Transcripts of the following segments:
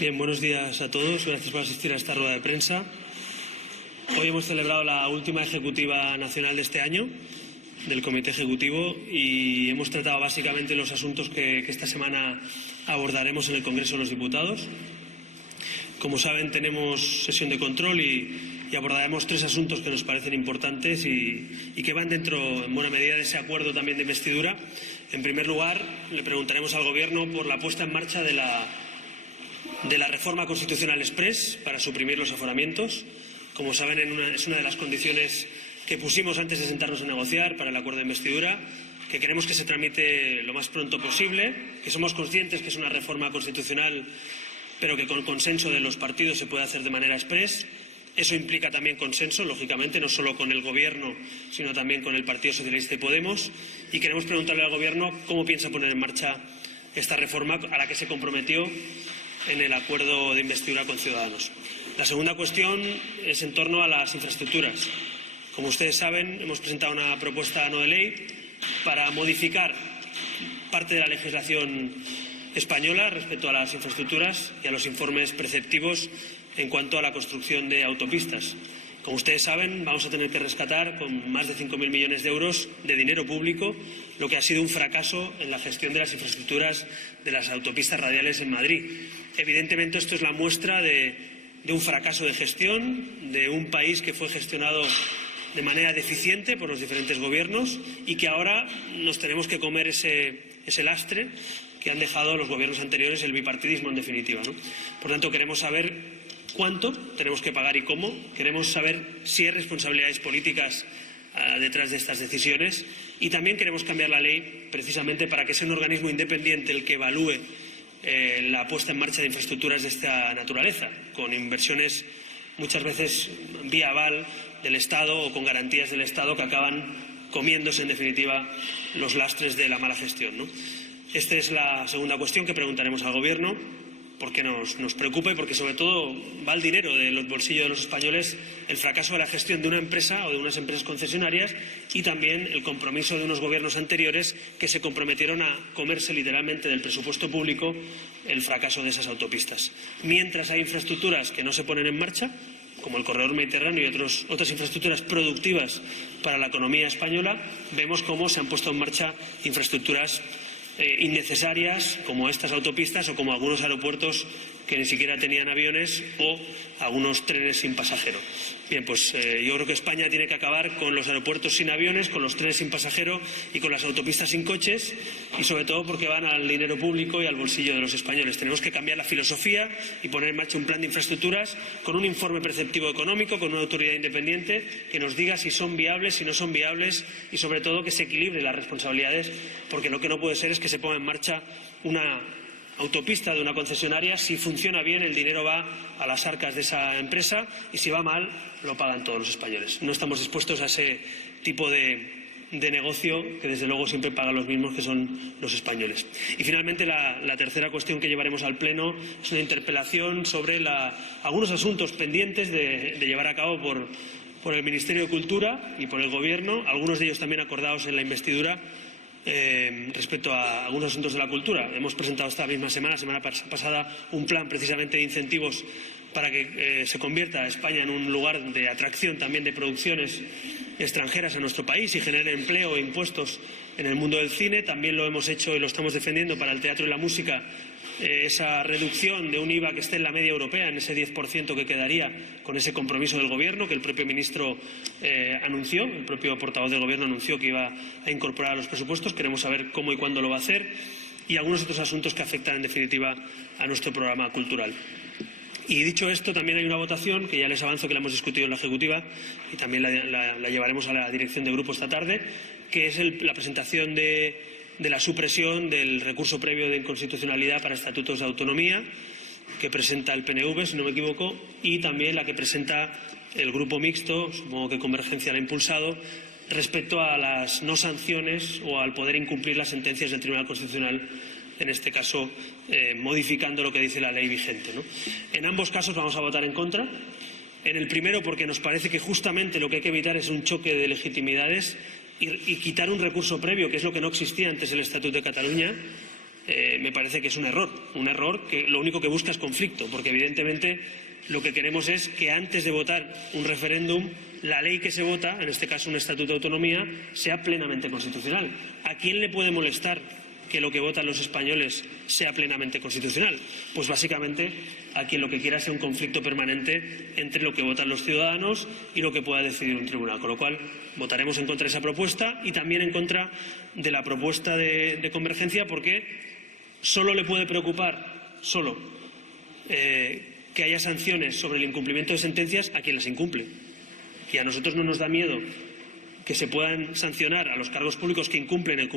Bien, buenos días a todos. Gracias por asistir a esta rueda de prensa. Hoy hemos celebrado la última ejecutiva nacional de este año, del Comité Ejecutivo, y hemos tratado básicamente los asuntos que esta semana abordaremos en el Congreso de los Diputados. Como saben, tenemos sesión de control y abordaremos tres asuntos que nos parecen importantes y que van dentro, en buena medida, de ese acuerdo también de investidura. En primer lugar, le preguntaremos al Gobierno por la puesta en marcha de la reforma constitucional exprés para suprimir los aforamientos. Como saben, es una de las condiciones que pusimos antes de sentarnos a negociar para el acuerdo de investidura, que queremos que se tramite lo más pronto posible, que somos conscientes que es una reforma constitucional, pero que con consenso de los partidos se puede hacer de manera exprés. Eso implica también consenso, lógicamente, no solo con el Gobierno, sino también con el Partido Socialista y Podemos. Y queremos preguntarle al Gobierno cómo piensa poner en marcha esta reforma a la que se comprometió en el acuerdo de investidura con Ciudadanos. La segunda cuestión es en torno a las infraestructuras. Como ustedes saben, hemos presentado una propuesta no de ley para modificar parte de la legislación española respecto a las infraestructuras y a los informes preceptivos en cuanto a la construcción de autopistas. Como ustedes saben, vamos a tener que rescatar con más de 5.000 millones de euros de dinero público lo que ha sido un fracaso en la gestión de las infraestructuras de las autopistas radiales en Madrid. Evidentemente, esto es la muestra de un fracaso de gestión, de un país que fue gestionado de manera deficiente por los diferentes gobiernos y que ahora nos tenemos que comer ese lastre que han dejado los gobiernos anteriores, el bipartidismo en definitiva, ¿no? Por tanto, queremos saber cuánto tenemos que pagar y cómo. Queremos saber si hay responsabilidades políticas detrás de estas decisiones y también queremos cambiar la ley precisamente para que sea un organismo independiente el que evalúe la puesta en marcha de infraestructuras de esta naturaleza, con inversiones muchas veces vía aval del Estado o con garantías del Estado que acaban comiéndose en definitiva los lastres de la mala gestión, ¿no? Esta es la segunda cuestión que preguntaremos al Gobierno, porque nos preocupa y porque sobre todo va el dinero de los bolsillos de los españoles, el fracaso de la gestión de una empresa o de unas empresas concesionarias y también el compromiso de unos gobiernos anteriores que se comprometieron a comerse literalmente del presupuesto público el fracaso de esas autopistas. Mientras hay infraestructuras que no se ponen en marcha, como el corredor mediterráneo y otras infraestructuras productivas para la economía española, vemos cómo se han puesto en marcha infraestructuras innecesarias como estas autopistas o como algunos aeropuertos que ni siquiera tenían aviones o algunos trenes sin pasajero. Bien, pues yo creo que España tiene que acabar con los aeropuertos sin aviones, con los trenes sin pasajero y con las autopistas sin coches, y sobre todo porque van al dinero público y al bolsillo de los españoles. Tenemos que cambiar la filosofía y poner en marcha un plan de infraestructuras con un informe preceptivo económico, con una autoridad independiente que nos diga si son viables, si no son viables y sobre todo que se equilibre las responsabilidades, porque lo que no puede ser es que se ponga en marcha una autopista de una concesionaria. Si funciona bien, el dinero va a las arcas de esa empresa y si va mal, lo pagan todos los españoles. No estamos dispuestos a ese tipo de negocio que desde luego siempre pagan los mismos, que son los españoles. Y finalmente la tercera cuestión que llevaremos al Pleno es una interpelación sobre algunos asuntos pendientes de llevar a cabo por el Ministerio de Cultura y por el Gobierno, algunos de ellos también acordados en la investidura. Respecto a algunos asuntos de la cultura, hemos presentado esta misma semana pasada, un plan precisamente de incentivos para que se convierta España en un lugar de atracción también de producciones extranjeras a nuestro país y genere empleo e impuestos en el mundo del cine. También lo hemos hecho y lo estamos defendiendo para el teatro y la música, esa reducción de un IVA que esté en la media europea, en ese 10% que quedaría con ese compromiso del Gobierno que el propio ministro anunció, el propio portavoz del Gobierno anunció que iba a incorporar a los presupuestos. Queremos saber cómo y cuándo lo va a hacer, y algunos otros asuntos que afectan en definitiva a nuestro programa cultural. Y dicho esto, también hay una votación que ya les avanzo que la hemos discutido en la Ejecutiva y también la llevaremos a la dirección de grupo esta tarde, que es la presentación de la supresión del recurso previo de inconstitucionalidad para estatutos de autonomía que presenta el PNV, si no me equivoco, y también la que presenta el Grupo Mixto, supongo que Convergencia la ha impulsado, respecto a las no sanciones o al poder incumplir las sentencias del Tribunal Constitucional, en este caso modificando lo que dice la ley vigente, ¿no? En ambos casos vamos a votar en contra. En el primero porque nos parece que justamente lo que hay que evitar es un choque de legitimidades y quitar un recurso previo, que es lo que no existía antes del Estatut de Cataluña, me parece que es un error que lo único que busca es conflicto, porque evidentemente lo que queremos es que antes de votar un referéndum, la ley que se vota, en este caso un estatuto de autonomía, sea plenamente constitucional. ¿A quién le puede molestar que lo que votan los españoles sea plenamente constitucional? Pues básicamente a quien lo que quiera sea un conflicto permanente entre lo que votan los ciudadanos y lo que pueda decidir un tribunal. Con lo cual, votaremos en contra de esa propuesta y también en contra de la propuesta de Convergencia, porque solo le puede preocupar que haya sanciones sobre el incumplimiento de sentencias a quien las incumple. Y a nosotros no nos da miedo que se puedan sancionar a los cargos públicos que incumplen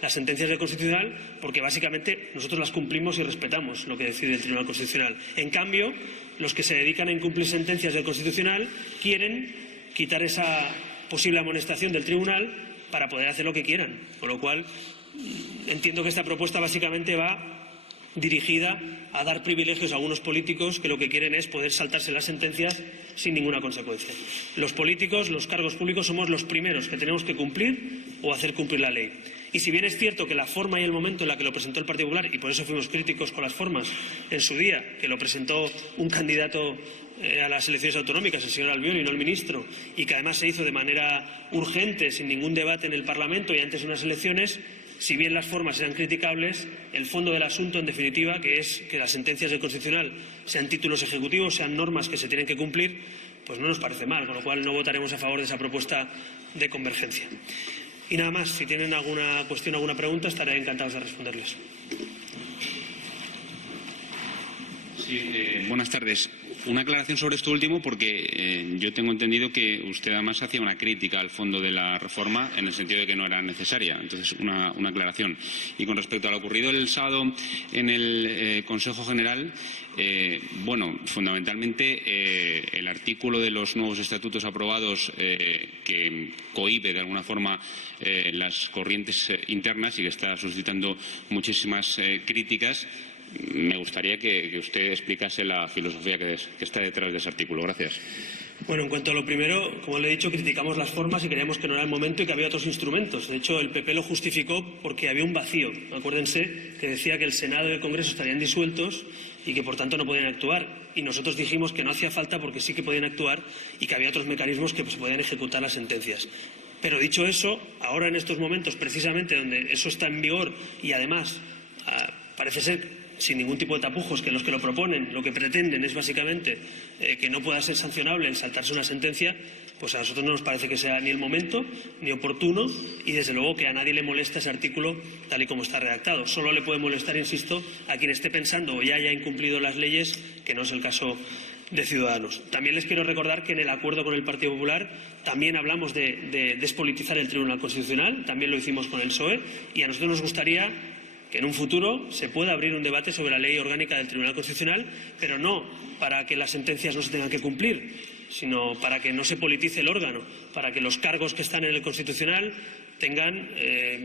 las sentencias del Constitucional, porque básicamente nosotros las cumplimos y respetamos lo que decide el Tribunal Constitucional. En cambio, los que se dedican a incumplir sentencias del Constitucional quieren quitar esa posible amonestación del Tribunal para poder hacer lo que quieran. Con lo cual, entiendo que esta propuesta básicamente va dirigida a dar privilegios a algunos políticos que lo que quieren es poder saltarse las sentencias sin ninguna consecuencia. Los políticos, los cargos públicos, somos los primeros que tenemos que cumplir o hacer cumplir la ley. Y si bien es cierto que la forma y el momento en la que lo presentó el Partido Popular, y por eso fuimos críticos con las formas en su día, que lo presentó un candidato a las elecciones autonómicas, el señor Albiol, y no el ministro, y que además se hizo de manera urgente, sin ningún debate en el Parlamento y antes de unas elecciones, si bien las formas eran criticables, el fondo del asunto, en definitiva, que es que las sentencias del Constitucional sean títulos ejecutivos, sean normas que se tienen que cumplir, pues no nos parece mal, con lo cual no votaremos a favor de esa propuesta de Convergencia. Y nada más, si tienen alguna cuestión, alguna pregunta, estaré encantado de responderles. Sí, buenas tardes. Una aclaración sobre esto último, porque yo tengo entendido que usted además hacía una crítica al fondo de la reforma en el sentido de que no era necesaria. Entonces, una aclaración. Y con respecto a lo ocurrido el sábado en el Consejo General, fundamentalmente el artículo de los nuevos estatutos aprobados que cohíbe de alguna forma las corrientes internas y que está suscitando muchísimas críticas. Me gustaría que usted explicase la filosofía que está detrás de ese artículo. Gracias. Bueno, en cuanto a lo primero, como le he dicho, criticamos las formas y creíamos que no era el momento y que había otros instrumentos. De hecho, el PP lo justificó porque había un vacío. Acuérdense que decía que el Senado y el Congreso estarían disueltos y que, por tanto, no podían actuar. Y nosotros dijimos que no hacía falta porque sí que podían actuar y que había otros mecanismos que se podían ejecutar las sentencias. Pero dicho eso, ahora en estos momentos, precisamente donde eso está en vigor y además parece ser sin ningún tipo de tapujos, que los que lo proponen lo que pretenden es básicamente que no pueda ser sancionable el saltarse una sentencia, pues a nosotros no nos parece que sea ni el momento ni oportuno y desde luego que a nadie le molesta ese artículo tal y como está redactado. Solo le puede molestar, insisto, a quien esté pensando o ya haya incumplido las leyes, que no es el caso de Ciudadanos. También les quiero recordar que en el acuerdo con el Partido Popular también hablamos de despolitizar el Tribunal Constitucional, también lo hicimos con el PSOE y a nosotros nos gustaría que en un futuro se pueda abrir un debate sobre la ley orgánica del Tribunal Constitucional, pero no para que las sentencias no se tengan que cumplir, sino para que no se politice el órgano, para que los cargos que están en el Constitucional tengan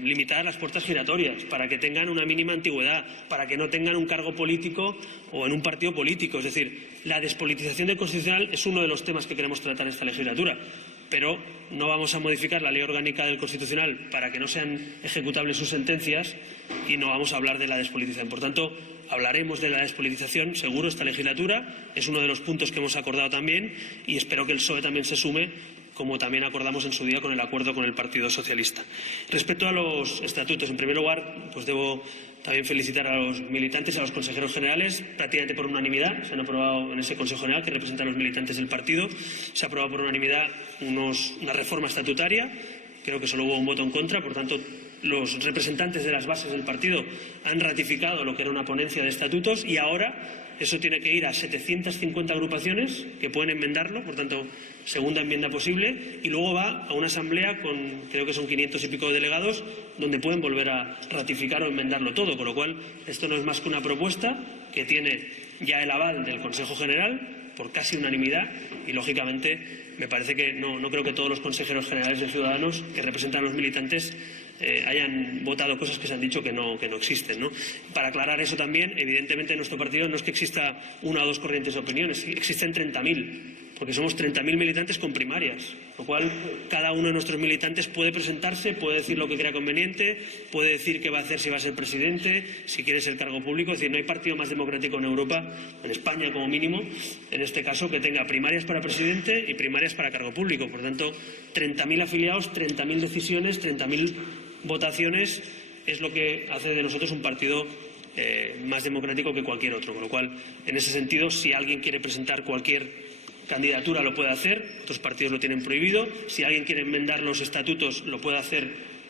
limitadas las puertas giratorias, para que tengan una mínima antigüedad, para que no tengan un cargo político o en un partido político. Es decir, la despolitización del Constitucional es uno de los temas que queremos tratar en esta legislatura. Pero no vamos a modificar la ley orgánica del Constitucional para que no sean ejecutables sus sentencias y no vamos a hablar de la despolitización. Por tanto, hablaremos de la despolitización seguro esta legislatura. Es uno de los puntos que hemos acordado también y espero que el PSOE también se sume, como también acordamos en su día con el acuerdo con el Partido Socialista. Respecto a los estatutos, en primer lugar, pues debo también felicitar a los militantes, a los consejeros generales, prácticamente por unanimidad. Se han aprobado en ese Consejo General, que representa a los militantes del partido, se ha aprobado por unanimidad una reforma estatutaria. Creo que solo hubo un voto en contra, por tanto, los representantes de las bases del partido han ratificado lo que era una ponencia de estatutos y ahora eso tiene que ir a 750 agrupaciones que pueden enmendarlo, por tanto, segunda enmienda posible, y luego va a una asamblea con, creo que son 500 y pico delegados, donde pueden volver a ratificar o enmendarlo todo, con lo cual esto no es más que una propuesta que tiene ya el aval del Consejo General por casi unanimidad y, lógicamente, me parece que no creo que todos los consejeros generales de Ciudadanos que representan a los militantes hayan votado cosas que se han dicho que no existen, ¿no? Para aclarar eso también, evidentemente en nuestro partido no es que exista una o dos corrientes de opiniones, existen 30.000. porque somos 30.000 militantes con primarias, lo cual cada uno de nuestros militantes puede presentarse, puede decir lo que crea conveniente, puede decir qué va a hacer si va a ser presidente, si quiere ser cargo público. Es decir, no hay partido más democrático en Europa, en España como mínimo, en este caso, que tenga primarias para presidente y primarias para cargo público. Por tanto, 30.000 afiliados, 30.000 decisiones, 30.000 votaciones es lo que hace de nosotros un partido más democrático que cualquier otro. Con lo cual, en ese sentido, si alguien quiere presentar cualquier candidatura lo puede hacer, otros partidos lo tienen prohibido. Si alguien quiere enmendar los estatutos lo puede hacer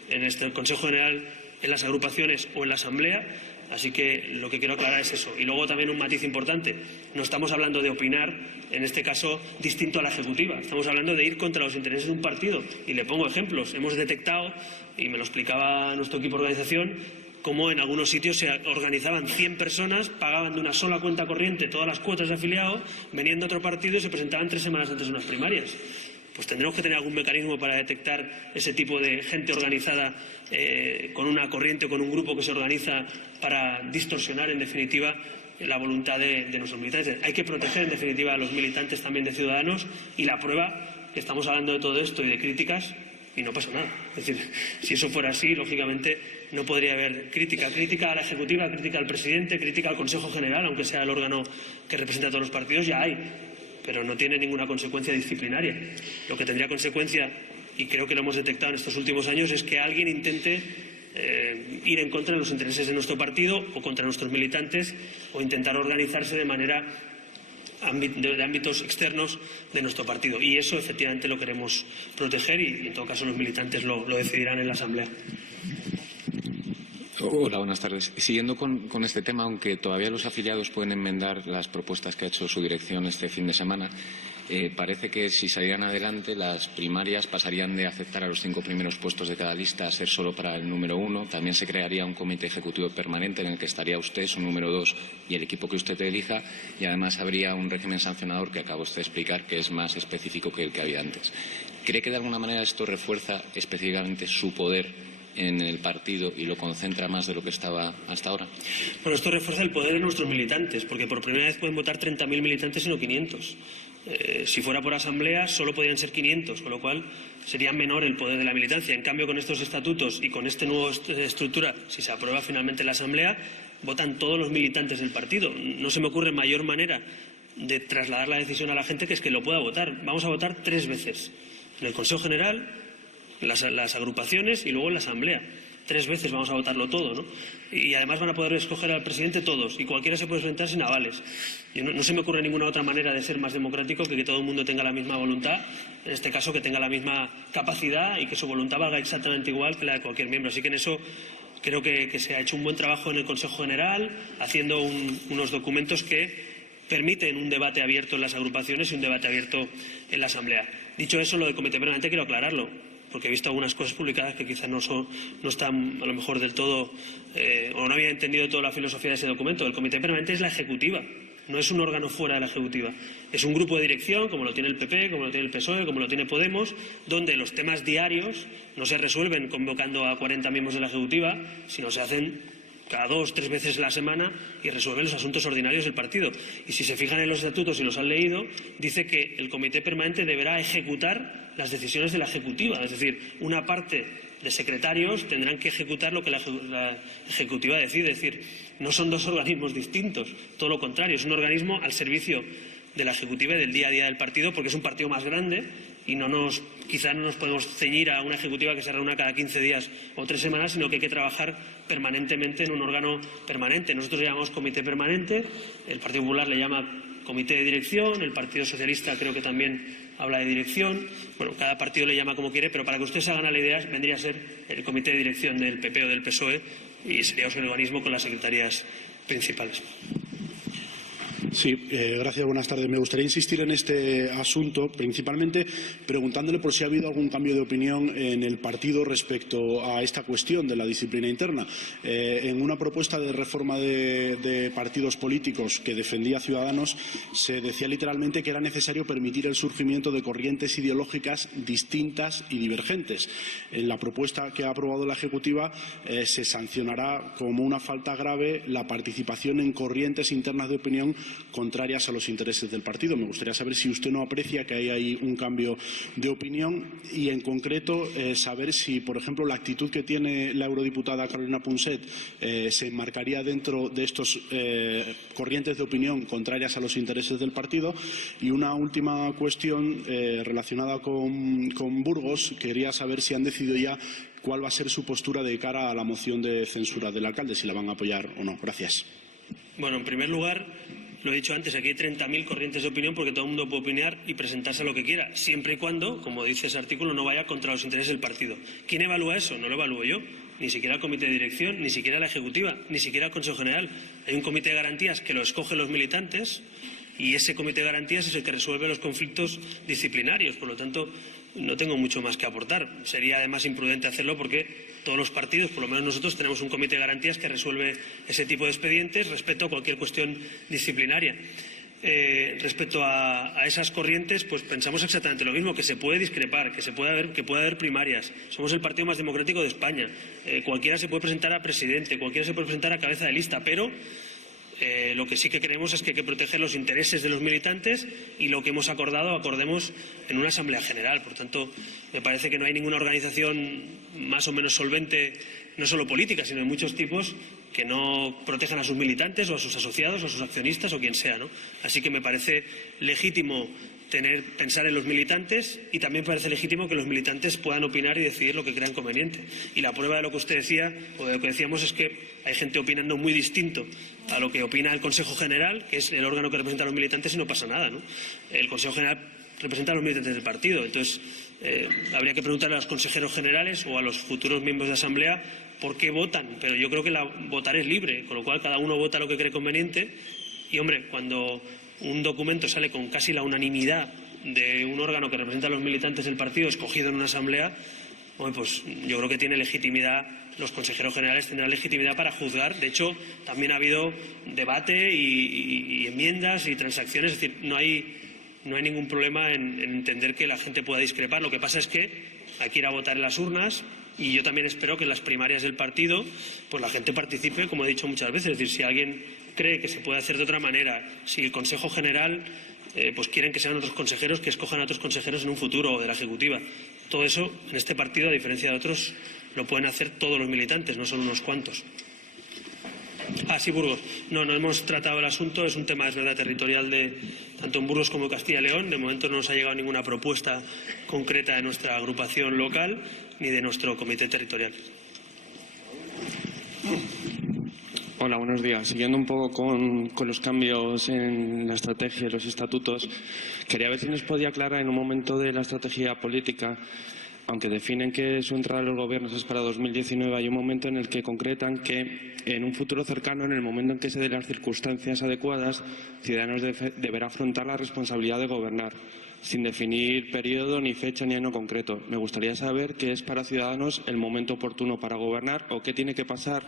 en el Consejo General, en las agrupaciones o en la Asamblea. Así que lo que quiero aclarar es eso. Y luego también un matiz importante. No estamos hablando de opinar, en este caso, distinto a la Ejecutiva. Estamos hablando de ir contra los intereses de un partido. Y le pongo ejemplos. Hemos detectado, y me lo explicaba nuestro equipo de organización, cómo en algunos sitios se organizaban 100 personas, pagaban de una sola cuenta corriente todas las cuotas de afiliado, venían de otro partido y se presentaban 3 semanas antes de unas primarias. Pues tendremos que tener algún mecanismo para detectar ese tipo de gente organizada con una corriente o con un grupo que se organiza para distorsionar, en definitiva, la voluntad de nuestros militantes. Hay que proteger, en definitiva, a los militantes también de Ciudadanos, y la prueba que estamos hablando de todo esto y de críticas y no pasa nada. Es decir, si eso fuera así, lógicamente no podría haber crítica. Crítica a la Ejecutiva, crítica al presidente, crítica al Consejo General, aunque sea el órgano que representa a todos los partidos, ya hay, pero no tiene ninguna consecuencia disciplinaria. Lo que tendría consecuencia, y creo que lo hemos detectado en estos últimos años, es que alguien intente ir en contra de los intereses de nuestro partido o contra nuestros militantes, o intentar organizarse de manera de ámbitos externos de nuestro partido. Y eso efectivamente lo queremos proteger y en todo caso los militantes lo decidirán en la Asamblea. Hola, buenas tardes. Siguiendo con este tema, aunque todavía los afiliados pueden enmendar las propuestas que ha hecho su dirección este fin de semana, parece que si salieran adelante las primarias pasarían de aceptar a los 5 primeros puestos de cada lista a ser solo para el número 1. También se crearía un comité ejecutivo permanente en el que estaría usted, su número 2 y el equipo que usted elija, y además habría un régimen sancionador que acaba usted de explicar que es más específico que el que había antes. ¿Cree que de alguna manera esto refuerza específicamente su poder en el partido y lo concentra más de lo que estaba hasta ahora? Bueno, esto refuerza el poder de nuestros militantes, porque por primera vez pueden votar 30.000 militantes y no 500. Si fuera por asamblea solo podrían ser 500, con lo cual sería menor el poder de la militancia. En cambio, con estos estatutos y con esta nueva estructura, si se aprueba finalmente la asamblea, votan todos los militantes del partido. No se me ocurre mayor manera de trasladar la decisión a la gente que es que lo pueda votar. Vamos a votar 3 veces, en el Consejo General, las agrupaciones y luego en la Asamblea. 3 veces vamos a votarlo todo, ¿no? Y además van a poder escoger al presidente todos, y cualquiera se puede presentar sin avales. Y no se me ocurre ninguna otra manera de ser más democrático que todo el mundo tenga la misma voluntad, en este caso que tenga la misma capacidad y que su voluntad valga exactamente igual que la de cualquier miembro. Así que en eso creo que se ha hecho un buen trabajo en el Consejo General, haciendo unos documentos que permiten un debate abierto en las agrupaciones y un debate abierto en la Asamblea. Dicho eso, lo del Comité Permanente quiero aclararlo, porque he visto algunas cosas publicadas que quizás no están a lo mejor del todo, o no había entendido toda la filosofía de ese documento. El Comité Permanente es la Ejecutiva, no es un órgano fuera de la Ejecutiva. Es un grupo de dirección, como lo tiene el PP, como lo tiene el PSOE, como lo tiene Podemos, donde los temas diarios no se resuelven convocando a 40 miembros de la Ejecutiva, sino se hacen cada 2 o 3 veces a la semana y resuelven los asuntos ordinarios del partido. Y si se fijan en los estatutos y los han leído, dice que el Comité Permanente deberá ejecutar las decisiones de la Ejecutiva. Es decir, una parte de secretarios tendrán que ejecutar lo que la Ejecutiva decide. Es decir, no son 2 organismos distintos, todo lo contrario, es un organismo al servicio de la Ejecutiva y del día a día del partido, porque es un partido más grande y quizá no nos podemos ceñir a una Ejecutiva que se reúna cada 15 días o 3 semanas, sino que hay que trabajar permanentemente en un órgano permanente. Nosotros le llamamos Comité Permanente, el Partido Popular le llama Comité de Dirección, el Partido Socialista creo que también habla de dirección. Bueno, cada partido le llama como quiere, pero para que ustedes se hagan la idea, vendría a ser el Comité de Dirección del PP o del PSOE y sería un organismo con las secretarías principales. Sí, gracias, buenas tardes. Me gustaría insistir en este asunto, principalmente preguntándole por si ha habido algún cambio de opinión en el partido respecto a esta cuestión de la disciplina interna. En una propuesta de reforma de partidos políticos que defendía Ciudadanos, se decía literalmente que era necesario permitir el surgimiento de corrientes ideológicas distintas y divergentes. En la propuesta que ha aprobado la Ejecutiva se sancionará como una falta grave la participación en corrientes internas de opinión contrarias a los intereses del partido. Me gustaría saber si usted no aprecia que hay ahí un cambio de opinión y, en concreto, saber si, por ejemplo, la actitud que tiene la eurodiputada Carolina Punset se enmarcaría dentro de estos corrientes de opinión contrarias a los intereses del partido. Y una última cuestión relacionada con Burgos. Quería saber si han decidido ya cuál va a ser su postura de cara a la moción de censura del alcalde, si la van a apoyar o no. Gracias. Bueno, en primer lugar, lo he dicho antes, aquí hay 30.000 corrientes de opinión porque todo el mundo puede opinar y presentarse a lo que quiera, siempre y cuando, como dice ese artículo, no vaya contra los intereses del partido. ¿Quién evalúa eso? No lo evalúo yo, ni siquiera el comité de dirección, ni siquiera la ejecutiva, ni siquiera el Consejo General. Hay un comité de garantías que lo escogen los militantes y ese comité de garantías es el que resuelve los conflictos disciplinarios. Por lo tanto, no tengo mucho más que aportar. Sería además imprudente hacerlo porque todos los partidos, por lo menos nosotros, tenemos un comité de garantías que resuelve ese tipo de expedientes respecto a cualquier cuestión disciplinaria. Respecto a esas corrientes, pues pensamos exactamente lo mismo, que se puede discrepar, que puede haber primarias. Somos el partido más democrático de España. Cualquiera se puede presentar a presidente, cualquiera se puede presentar a cabeza de lista, pero lo que sí que creemos es que hay que proteger los intereses de los militantes y lo que hemos acordemos en una asamblea general. Por tanto, me parece que no hay ninguna organización más o menos solvente, no solo política, sino de muchos tipos, que no protejan a sus militantes o a sus asociados o a sus accionistas o quien sea, ¿no? Así que me parece legítimo pensar en los militantes y también parece legítimo que los militantes puedan opinar y decidir lo que crean conveniente. Y la prueba de lo que usted decía, o de lo que decíamos, es que hay gente opinando muy distinto a lo que opina el Consejo General, que es el órgano que representa a los militantes, y no pasa nada, ¿no? El Consejo General representa a los militantes del partido. Entonces, habría que preguntarle a los consejeros generales o a los futuros miembros de Asamblea por qué votan. Pero yo creo que votar es libre, con lo cual cada uno vota lo que cree conveniente. Y, hombre, cuando un documento sale con casi la unanimidad de un órgano que representa a los militantes del partido escogido en una asamblea, bueno, pues yo creo que tiene legitimidad, los consejeros generales tendrán legitimidad para juzgar. De hecho, también ha habido debate y enmiendas y transacciones, es decir, no hay ningún problema en entender que la gente pueda discrepar. Lo que pasa es que hay que ir a votar en las urnas y yo también espero que en las primarias del partido pues la gente participe, como he dicho muchas veces. Es decir, si alguien cree que se puede hacer de otra manera, si el Consejo General pues quieren que sean otros consejeros, que escojan a otros consejeros en un futuro o de la Ejecutiva. Todo eso, en este partido, a diferencia de otros, lo pueden hacer todos los militantes, no son unos cuantos. Sí, Burgos. No hemos tratado el asunto, es un tema, es verdad, territorial tanto en Burgos como en Castilla y León. De momento no nos ha llegado ninguna propuesta concreta de nuestra agrupación local ni de nuestro comité territorial. Hola, buenos días. Siguiendo un poco con los cambios en la estrategia y los estatutos, quería ver si nos podía aclarar en un momento de la estrategia política, aunque definen que su entrada a los gobiernos es para 2019, hay un momento en el que concretan que en un futuro cercano, en el momento en que se den las circunstancias adecuadas, Ciudadanos deberá afrontar la responsabilidad de gobernar, sin definir periodo, ni fecha, ni año concreto. Me gustaría saber qué es para Ciudadanos el momento oportuno para gobernar o qué tiene que pasar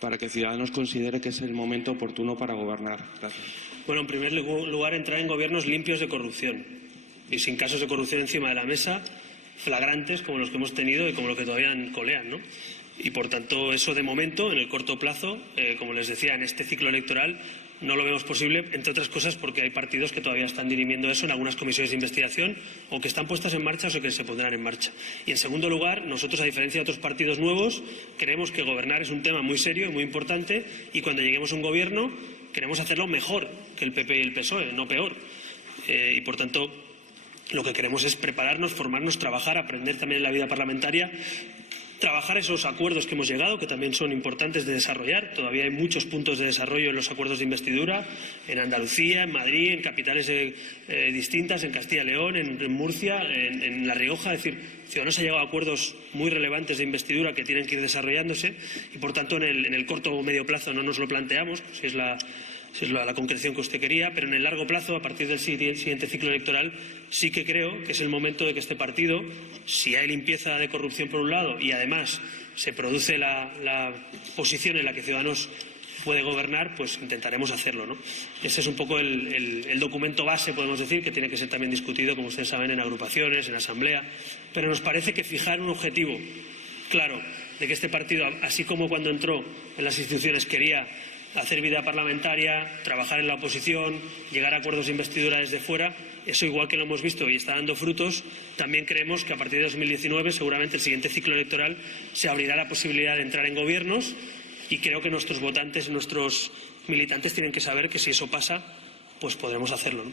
para que Ciudadanos considere que es el momento oportuno para gobernar. Gracias. Bueno, en primer lugar, entrar en gobiernos limpios de corrupción y sin casos de corrupción encima de la mesa, flagrantes como los que hemos tenido y como los que todavía colean, ¿no? Y, por tanto, eso de momento, en el corto plazo, como les decía, en este ciclo electoral, no lo vemos posible, entre otras cosas porque hay partidos que todavía están dirimiendo eso en algunas comisiones de investigación o que están puestas en marcha o que se pondrán en marcha. Y, en segundo lugar, nosotros, a diferencia de otros partidos nuevos, creemos que gobernar es un tema muy serio y muy importante y cuando lleguemos a un gobierno queremos hacerlo mejor que el PP y el PSOE, no peor. Y, por tanto, lo que queremos es prepararnos, formarnos, trabajar, aprender también en la vida parlamentaria, trabajar esos acuerdos que hemos llegado, que también son importantes de desarrollar. Todavía hay muchos puntos de desarrollo en los acuerdos de investidura, en Andalucía, en Madrid, en capitales distintas, en Castilla y León, en Murcia, en La Rioja. Es decir, Ciudadanos ha llegado a acuerdos muy relevantes de investidura que tienen que ir desarrollándose y, por tanto, en el corto o medio plazo no nos lo planteamos, si es la concreción que usted quería, pero en el largo plazo, a partir del siguiente ciclo electoral, sí que creo que es el momento de que este partido, si hay limpieza de corrupción por un lado y además se produce la posición en la que Ciudadanos puede gobernar, pues intentaremos hacerlo, ¿no? Ese es un poco el documento base, podemos decir, que tiene que ser también discutido, como ustedes saben, en agrupaciones, en asamblea, pero nos parece que fijar un objetivo claro de que este partido, así como cuando entró en las instituciones quería hacer vida parlamentaria, trabajar en la oposición, llegar a acuerdos de investidura desde fuera. Eso, igual que lo hemos visto y está dando frutos, también creemos que a partir de 2019, seguramente el siguiente ciclo electoral, se abrirá la posibilidad de entrar en gobiernos, y creo que nuestros votantes, nuestros militantes tienen que saber que si eso pasa, pues podremos hacerlo, ¿no?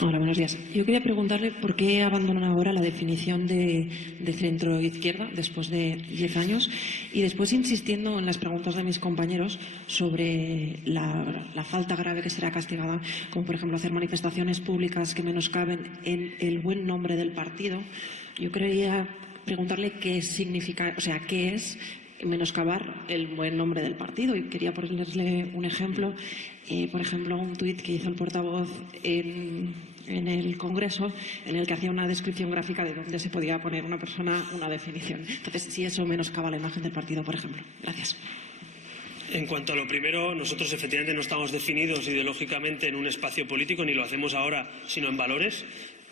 Hola, buenos días. Yo quería preguntarle por qué abandonan ahora la definición de centro-izquierda después de 10 años y después insistiendo en las preguntas de mis compañeros sobre la falta grave que será castigada, como por ejemplo hacer manifestaciones públicas que menoscaben en el buen nombre del partido. Yo quería preguntarle qué significa, o sea, qué es menoscabar el buen nombre del partido, y quería ponerle un ejemplo. Por ejemplo, un tuit que hizo el portavoz en el Congreso, en el que hacía una descripción gráfica de dónde se podía poner una persona una definición. Entonces, si eso menoscaba la imagen del partido, por ejemplo. Gracias. En cuanto a lo primero, nosotros efectivamente no estamos definidos ideológicamente en un espacio político, ni lo hacemos ahora, sino en valores.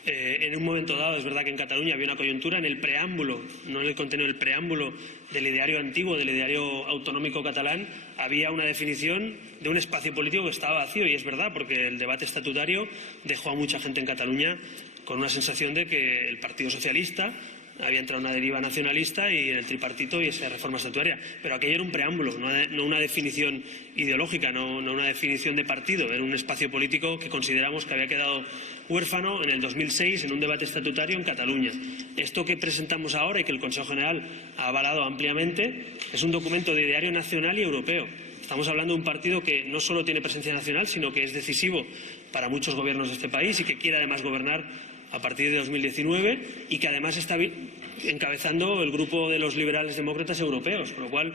En un momento dado, es verdad que en Cataluña había una coyuntura en el preámbulo, no en el contenido, el preámbulo del ideario antiguo, del ideario autonómico catalán, había una definición de un espacio político que estaba vacío, y es verdad, porque el debate estatutario dejó a mucha gente en Cataluña con una sensación de que el Partido Socialista había entrado en una deriva nacionalista y en el tripartito y esa reforma estatutaria. Pero aquello era un preámbulo, no una definición ideológica, no una definición de partido. Era un espacio político que consideramos que había quedado huérfano en el 2006 en un debate estatutario en Cataluña. Esto que presentamos ahora y que el Consejo General ha avalado ampliamente es un documento de ideario nacional y europeo. Estamos hablando de un partido que no solo tiene presencia nacional, sino que es decisivo para muchos gobiernos de este país y que quiere además gobernar a partir de 2019, y que además está encabezando el grupo de los liberales demócratas europeos, con lo cual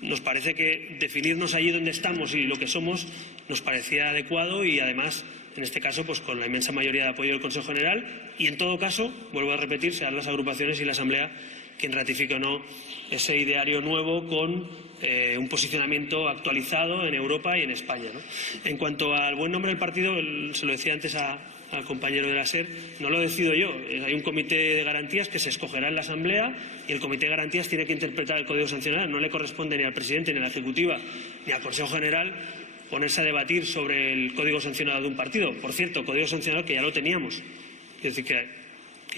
nos parece que definirnos allí donde estamos y lo que somos nos parecía adecuado, y además, en este caso, pues con la inmensa mayoría de apoyo del Consejo General, y en todo caso, vuelvo a repetir, serán las agrupaciones y la Asamblea quien ratifique o no ese ideario nuevo con un posicionamiento actualizado en Europa y en España, ¿no? En cuanto al buen nombre del partido, se lo decía antes al compañero de la SER, no lo decido yo. Hay un comité de garantías que se escogerá en la Asamblea, y el comité de garantías tiene que interpretar el Código Sancionador. No le corresponde ni al presidente, ni a la Ejecutiva, ni al Consejo General ponerse a debatir sobre el Código Sancionador de un partido. Por cierto, Código Sancionador que ya lo teníamos, es decir, que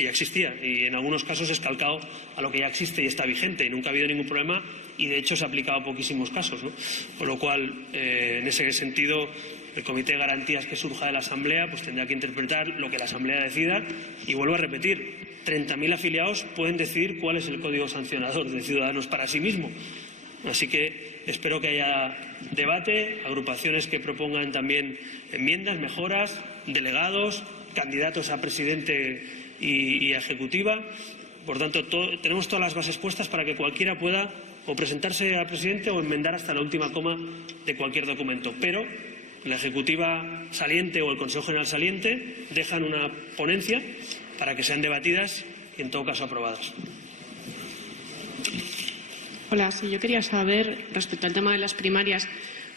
ya existía, y en algunos casos es calcado a lo que ya existe y está vigente, y nunca ha habido ningún problema, y de hecho se ha aplicado a poquísimos casos, ¿no? Con lo cual, en ese sentido, el comité de garantías que surja de la Asamblea pues tendrá que interpretar lo que la Asamblea decida, y vuelvo a repetir, 30.000 afiliados pueden decidir cuál es el código sancionador de Ciudadanos para sí mismo. Así que espero que haya debate, agrupaciones que propongan también enmiendas, mejoras, delegados, candidatos a presidente y a ejecutiva. Por tanto, tenemos todas las bases puestas para que cualquiera pueda o presentarse a presidente o enmendar hasta la última coma de cualquier documento. Pero la Ejecutiva saliente o el Consejo General saliente dejan una ponencia para que sean debatidas y, en todo caso, aprobadas. Hola, sí, yo quería saber, respecto al tema de las primarias,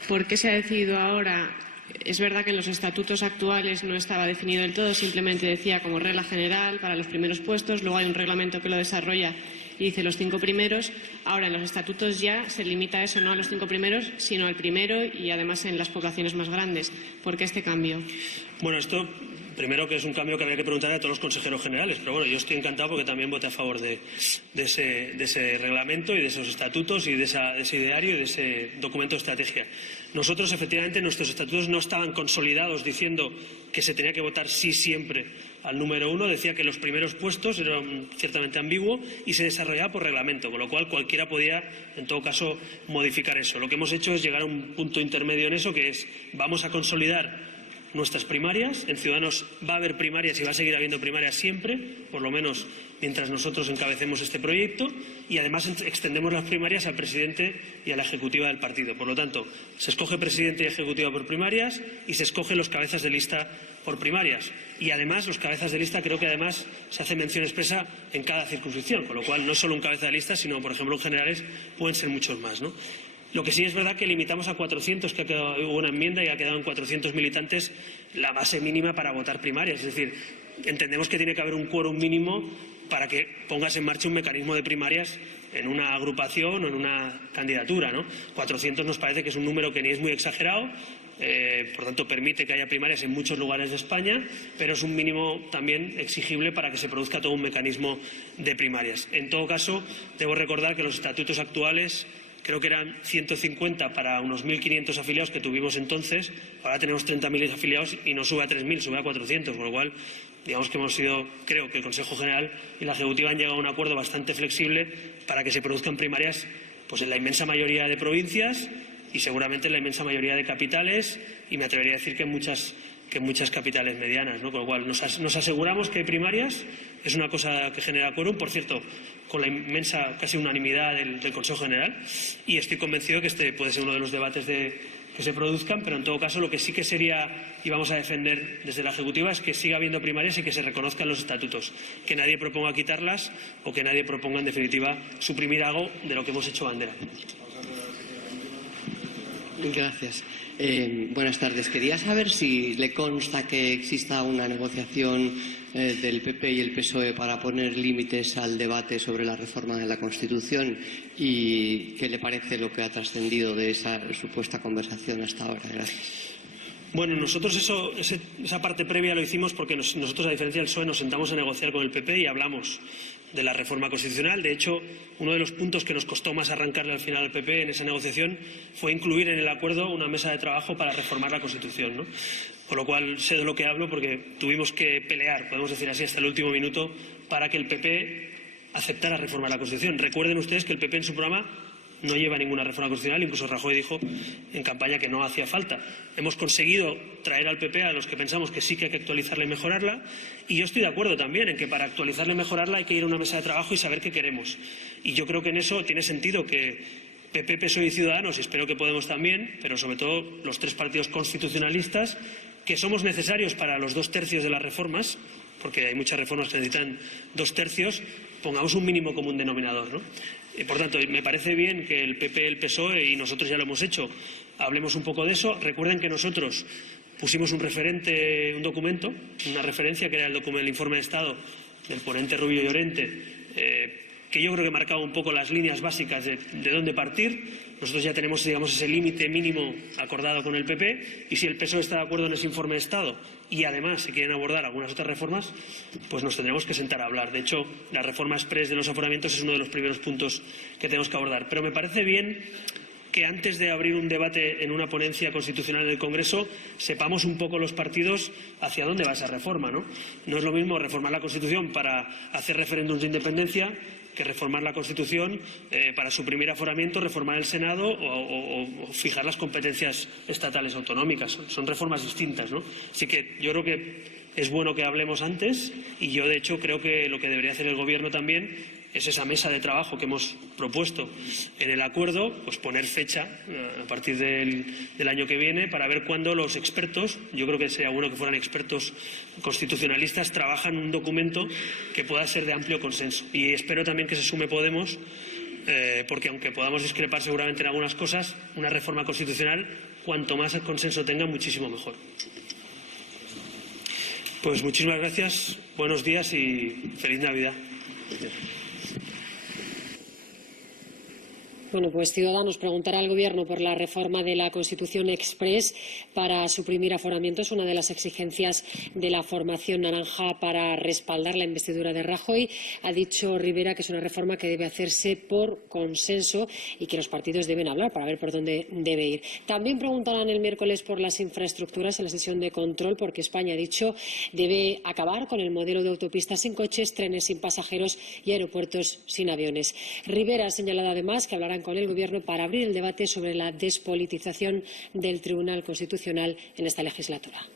¿por qué se ha decidido ahora? Es verdad que en los estatutos actuales no estaba definido del todo, simplemente decía como regla general para los primeros puestos, luego hay un reglamento que lo desarrolla y dice los 5 primeros. Ahora en los estatutos ya se limita eso, no a los 5 primeros, sino al primero, y además en las poblaciones más grandes. ¿Por qué este cambio? Bueno, esto primero que es un cambio que habría que preguntar a todos los consejeros generales, pero bueno, yo estoy encantado porque también voté a favor de ese reglamento y de esos estatutos y de ese ideario y de ese documento de estrategia. Nosotros, efectivamente, nuestros estatutos no estaban consolidados diciendo que se tenía que votar sí siempre al número 1, decía que los primeros puestos eran ciertamente ambiguo y se desarrollaba por reglamento, con lo cual cualquiera podía, en todo caso, modificar eso. Lo que hemos hecho es llegar a un punto intermedio en eso, que es vamos a consolidar nuestras primarias. En Ciudadanos va a haber primarias y va a seguir habiendo primarias siempre, por lo menos mientras nosotros encabecemos este proyecto, y además extendemos las primarias al presidente y a la ejecutiva del partido. Por lo tanto, se escoge presidente y ejecutiva por primarias y se escogen los cabezas de lista por primarias. Y además, los cabezas de lista creo que además se hace mención expresa en cada circunscripción, con lo cual no es solo un cabeza de lista, sino, por ejemplo, en generales pueden ser muchos más, ¿no? Lo que sí es verdad que limitamos a 400, que hubo una enmienda y ha quedado en 400 militantes la base mínima para votar primarias. Es decir, entendemos que tiene que haber un quórum mínimo para que pongas en marcha un mecanismo de primarias en una agrupación o en una candidatura, ¿no? 400 nos parece que es un número que ni es muy exagerado, por tanto permite que haya primarias en muchos lugares de España, pero es un mínimo también exigible para que se produzca todo un mecanismo de primarias. En todo caso, debo recordar que los estatutos actuales creo que eran 150 para unos 1.500 afiliados que tuvimos entonces, ahora tenemos 30.000 afiliados y no sube a 3.000, sube a 400, con lo cual digamos que hemos sido, creo que el Consejo General y la Ejecutiva han llegado a un acuerdo bastante flexible para que se produzcan primarias pues en la inmensa mayoría de provincias y seguramente en la inmensa mayoría de capitales, y me atrevería a decir que en muchas capitales medianas, ¿no? Con lo cual nos aseguramos que hay primarias, es una cosa que genera quórum, por cierto, con la inmensa casi unanimidad del Consejo General, y estoy convencido que este puede ser uno de los debates que se produzcan, pero en todo caso lo que sí que sería y vamos a defender desde la Ejecutiva es que siga habiendo primarias y que se reconozcan los estatutos, que nadie proponga quitarlas o que nadie proponga en definitiva suprimir algo de lo que hemos hecho bandera. Gracias. Buenas tardes. Quería saber si le consta que exista una negociación del PP y el PSOE para poner límites al debate sobre la reforma de la Constitución y qué le parece lo que ha trascendido de esa supuesta conversación hasta ahora. Gracias. Bueno, nosotros esa parte previa lo hicimos porque nosotros, a diferencia del PSOE, nos sentamos a negociar con el PP y hablamos de la reforma constitucional. De hecho, uno de los puntos que nos costó más arrancarle al final al PP en esa negociación fue incluir en el acuerdo una mesa de trabajo para reformar la Constitución, ¿no? Con lo cual sé de lo que hablo porque tuvimos que pelear, podemos decir así, hasta el último minuto para que el PP aceptara reformar la Constitución. Recuerden ustedes que el PP en su programa no lleva ninguna reforma constitucional, incluso Rajoy dijo en campaña que no hacía falta. Hemos conseguido traer al PP a los que pensamos que sí que hay que actualizarla y mejorarla, y yo estoy de acuerdo también en que para actualizarla y mejorarla hay que ir a una mesa de trabajo y saber qué queremos. Y yo creo que en eso tiene sentido que PP, PSOE y Ciudadanos, y espero que Podemos también, pero sobre todo los tres partidos constitucionalistas, que somos necesarios para los 2 tercios de las reformas, porque hay muchas reformas que necesitan 2 tercios, pongamos un mínimo común denominador, ¿no? Por tanto, me parece bien que el PP, el PSOE, y nosotros ya lo hemos hecho, hablemos un poco de eso. Recuerden que nosotros pusimos un referente, un documento, una referencia, que era el informe de Estado del ponente Rubio Llorente, que yo creo que marcaba un poco las líneas básicas de dónde partir. Nosotros ya tenemos, digamos, ese límite mínimo acordado con el PP, y si el PSOE está de acuerdo en ese informe de Estado y además se quieren abordar algunas otras reformas, pues nos tendremos que sentar a hablar. De hecho, la reforma exprés de los aforamientos es uno de los primeros puntos que tenemos que abordar. Pero me parece bien que antes de abrir un debate en una ponencia constitucional en el Congreso sepamos un poco los partidos hacia dónde va esa reforma, ¿no? No es lo mismo reformar la Constitución para hacer referéndums de independencia que reformar la Constitución para suprimir aforamiento, reformar el Senado o fijar las competencias estatales autonómicas. Son reformas distintas, ¿no? Así que yo creo que es bueno que hablemos antes, y yo, de hecho, creo que lo que debería hacer el Gobierno también es esa mesa de trabajo que hemos propuesto en el acuerdo, pues poner fecha a partir del año que viene para ver cuándo los expertos, yo creo que sería bueno que fueran expertos constitucionalistas, trabajan un documento que pueda ser de amplio consenso. Y espero también que se sume Podemos, porque aunque podamos discrepar seguramente en algunas cosas, una reforma constitucional, cuanto más consenso tenga, muchísimo mejor. Pues muchísimas gracias, buenos días y feliz Navidad. Bueno, pues Ciudadanos preguntará al Gobierno por la reforma de la Constitución Exprés para suprimir aforamientos, una de las exigencias de la formación naranja para respaldar la investidura de Rajoy. Ha dicho Rivera que es una reforma que debe hacerse por consenso y que los partidos deben hablar para ver por dónde debe ir. También preguntarán el miércoles por las infraestructuras en la sesión de control, porque España, ha dicho, debe acabar con el modelo de autopistas sin coches, trenes sin pasajeros y aeropuertos sin aviones. Rivera ha señalado además que hablarán con el Gobierno para abrir el debate sobre la despolitización del Tribunal Constitucional en esta legislatura.